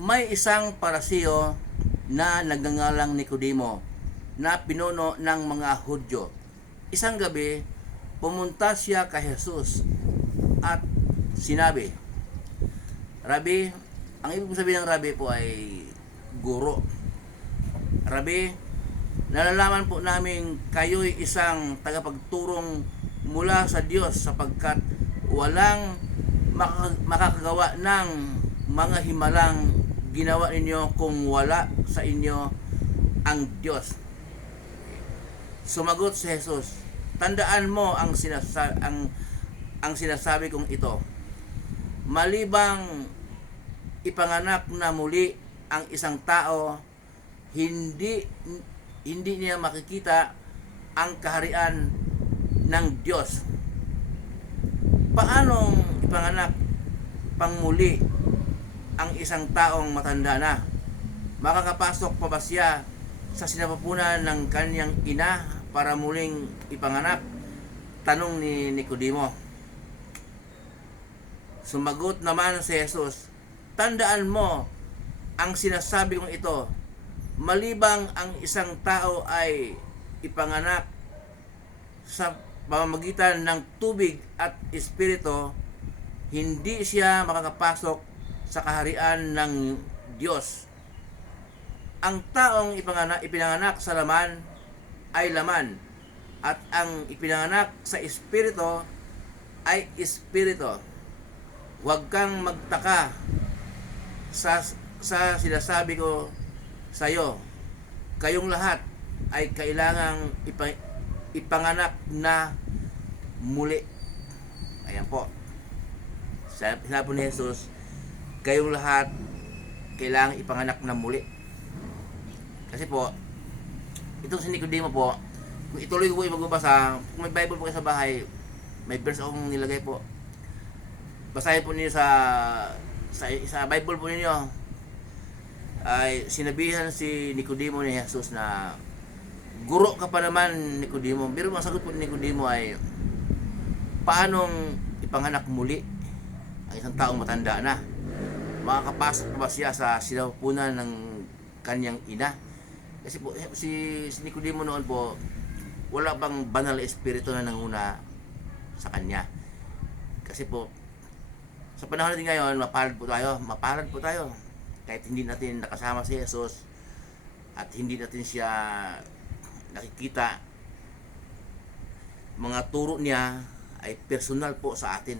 May isang parasiyo na nagngangalang Nicodemo na pinuno ng mga Hudyo. Isang gabi, pumunta siya kay Jesus at sinabi, Rabi, ang ibig sabihin ng Rabi po ay guro. Rabi, nalalaman po namin kayo'y isang tagapagturong mula sa Diyos sapagkat walang makakagawa ng mga himalang ginawa ninyo kung wala sa inyo ang Diyos. Sumagot si Jesus, tandaan mo ang sinasabi kong ito. Malibang ipanganak na muli ang isang tao, hindi niya makikita ang kaharian ng Diyos. Paanong ipanganak pang muli ang isang taong matanda na? Makakapasok pa ba siya sa sinapupunan ng kanyang ina para muling ipanganak? Tanong ni Nicodemo. Sumagot naman si Jesus, tandaan mo ang sinasabi kong ito. Malibang ang isang tao ay ipanganak sa pamamagitan ng tubig at espiritu, hindi siya makakapasok sa kaharian ng Diyos. Ang taong ipinanganak sa laman ay laman, at ang ipinanganak sa espiritu ay espiritu. Huwag kang magtaka sa sinasabi ko sa iyo. Kayong lahat ay kailangang ipanganak na muli. Ayan po. Sinabi po ni Jesus, kayong lahat kailangang ipanganak na muli. Kasi po, itong si Nicodemo po, kung ituloy ko po yung magbabasa, kung may Bible po kayo sa bahay, may verse akong nilagay po. Basahin po ninyo sa Bible po ninyo, ay sinabihan si Nicodemo ni Jesus na, guro ka pa naman, Nicodemo. Pero ang sagot po ni Nicodemo ay, paanong ipanganak muli ang isang taong matanda na? Makakapasok pa ba siya sa sinapupunan ng kanyang ina? Kasi po, si Nicodemo noon po, wala bang banal na espiritu na nanguna sa kanya. Kasi po, sa panahon natin ngayon, mapalad po tayo. Kahit hindi natin nakasama si Jesus at hindi natin siya nakikita, mga turo niya ay personal po sa atin.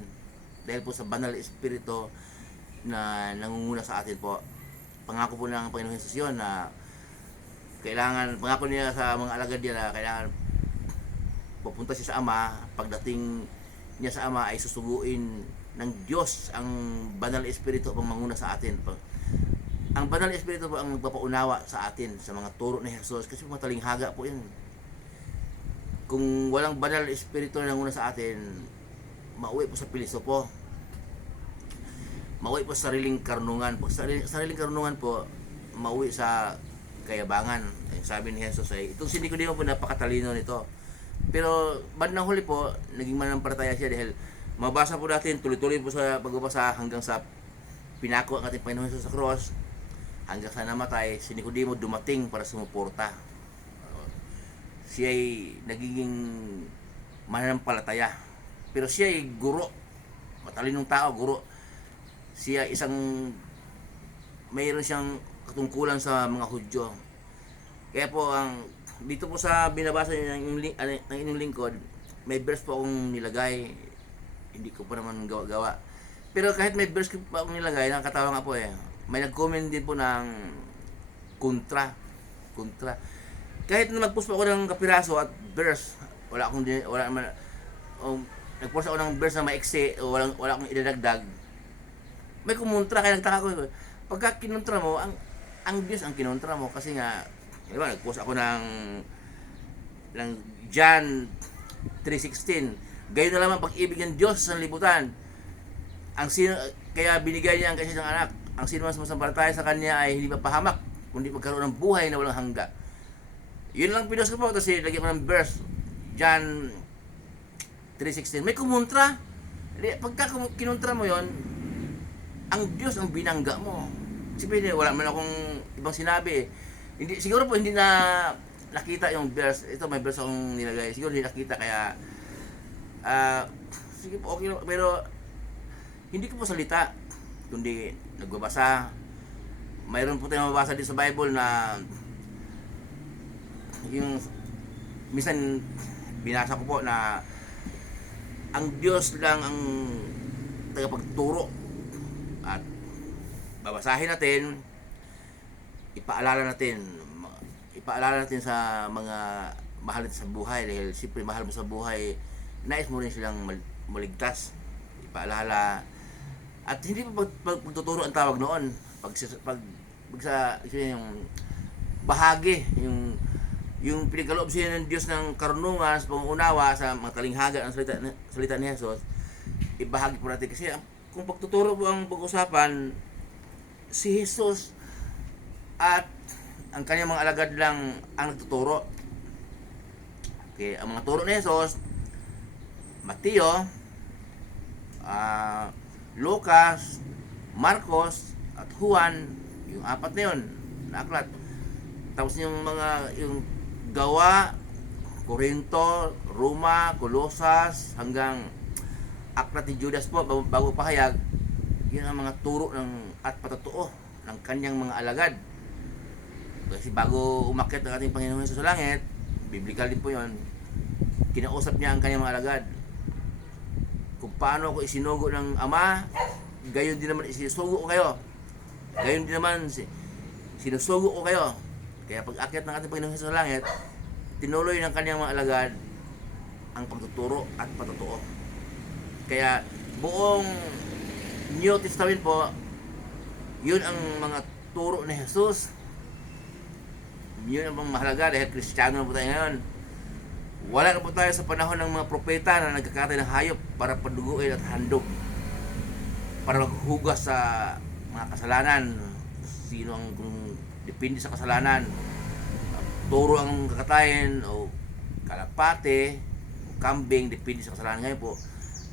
Dahil po sa banal na espiritu na nangunguna sa atin po. Pangako po ng Panginoon Jesus yun na pangako niya sa mga alagad niya na kailangan pupunta siya sa Ama. Pagdating niya sa Ama ay susuguin ng Diyos ang banal na espiritu pang manguna sa atin. Ang banal na espiritu po ang magpapaunawa sa atin sa mga turo ni Jesus, kasi mga talinghaga po yan. Kung walang banal na espiritu na nanguna sa atin, mauwi po sa piliso po, mauwi po sa sariling karunungan po. Sariling karunungan po, mauwi sa kayabangan. Sabi ni Jesus ay, itong si Nicodemo po, napakatalino nito. Pero bandang huli po, naging mananampalataya siya dahil mabasa po natin, tuloy-tuloy po sa pagbabasa hanggang sa pinako ang ating Panginoon Jesus sa cross, hanggang sa namatay. Si Nicodemo dumating para sumuporta. Siya ay nagiging mananampalataya. Pero siya ay guro, matalinong tao, guro. Siya mayroon siyang katungkulan sa mga Hudyo. Kaya po, dito po sa binabasa ng inyong lingkod, may verse po akong nilagay. Hindi ko pa naman gawa. Pero kahit may verse pa akong nilagay, nakakatawa nga po may nag-comment din po ng kontra. Kahit na mag-post pa ako ng kapiraso at verse, wala naman, nag-post ako ng verse na maiksi, o wala akong idadagdag, may kumontra. Kaya nagtaka ko, pagka kinontra mo, ang Diyos ang kinontra mo. Kasi nga, diba, nag-post ako ng John 3:16, gayon na lamang pag-ibig ng Diyos sa libutan. Kaya binigay niya ang kanyang anak. Ang sino man sumasampalataya sa kanya ay hindi mapahamak, kundi magkaroon ng buhay na walang hanggan. Yun lang pinost ko po. Tapos lagyan ko ng verse, John 3:16. May kumontra. Pagka kinontra mo yon, ang Diyos ang binangga mo. siyempre wala man akong ibang sinabi. Hindi, siguro po hindi na nakita yung verse. Ito may verse akong nilagay. Siguro hindi nakita kaya sige po okay lang. Pero hindi ko po salita kundi nagbabasa. Mayroon po tayong mabasa dito sa Bible na yung minsan binasa ko po na ang Diyos lang ang tagapagturo at babasahin natin, ipaalala natin sa mga mahal natin sa buhay dahil siyempre mahal mo sa buhay, nais mo rin silang maligtas, ipaalala. At hindi pa pagtuturo ang tawag noon, pag yung bahagi, yung pinagkaloob siya ng Diyos ng karunungan sa pangunawa sa mga talinghaga ng salita ni Jesus, ibahagi po natin kasi kung pagtuturo po ang pag-usapan, si Jesus at ang kanyang mga alagad lang ang nagtuturo. Okay, ang mga turo ni Jesus, Mateo, Lucas, Marcos at Juan, yung apat na yun na aklat. Tapos yung Gawa, Korinto, Roma, Colosas hanggang aklat ni Judas po bago pahayag, yun ang mga turo at patotoo ng kanyang mga alagad. Kasi bago umakyat ang ating Panginoon Hesus sa langit, biblical din po yun, kinausap niya ang kanyang mga alagad. Kung paano ako isinugo ng Ama, gayon din naman isinusugo ko kayo. Gayon din naman sinusugo ko kayo. Kaya pag akyat ng ating Panginoon Hesus sa langit, tinuloy ng kanyang mga alagad ang pagtuturo at patotoo. Kaya buong New Testament po, yun ang mga turo ni Jesus. Yun ang mahalaga dahil Kristiyano na po tayo ngayon. Wala na po tayo sa panahon ng mga propeta na nagkakatay ng hayop para paduguin at handog, para maghugas sa mga kasalanan. Sino ang depende sa kasalanan, turo ang kakatayin o kalapate o kambing, depende sa kasalanan. Ngayon po,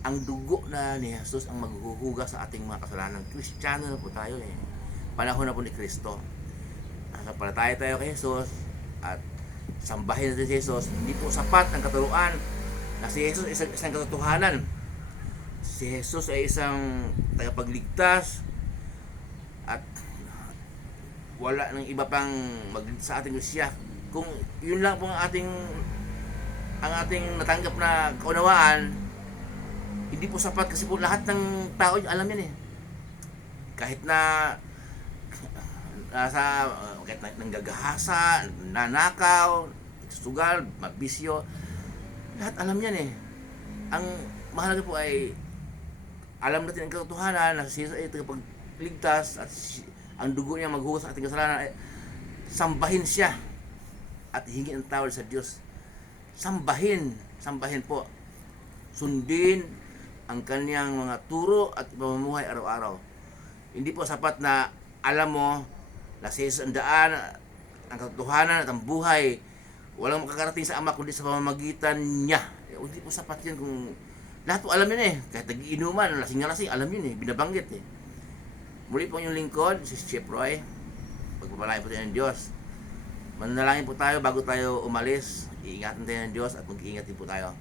ang dugo na ni Jesus ang maghuhugas sa ating mga kasalanan. Kristiyano na po tayo panahon na po ni Kristo. Nasampalataya tayo kay Jesus at sambahin natin si Jesus. Hindi po sapat ang katuruan na si Jesus ay isang katotohanan. Si Jesus ay isang tagapagligtas at wala nang iba pang magligtas sa ating siya. Kung yun lang po ang ating natanggap na kaunawaan, hindi po sapat kasi po lahat ng tao alam yan kahit na kahit nanggagahasa, nanakaw, sugal, mabisyo, lahat alam yan Ang mahalaga po ay alam natin ang katotohanan na si Jesus ay tagapagligtas at ang dugo niya maghugas sa ating kasalanan. Sambahin siya at hingin ang tawad sa Diyos. Sambahin po. Sundin ang kanyang mga turo at pamumuhay araw-araw. Hindi po sapat na alam mo na si Jesus ang daan, ang katotohanan at ang buhay. Walang makakarating sa Ama kundi sa pamamagitan niya. Hindi po sapat yan kung lahat po alam yun kahit nag-iinuman, lasing na lasing, alam yun binabanggit Muli po yung lingkod, si Chef Roy. Pagpapalain po tayo ng Diyos. Manalangin po tayo bago tayo umalis. Iingatan tayo ng Diyos at mag-iingat din po tayo.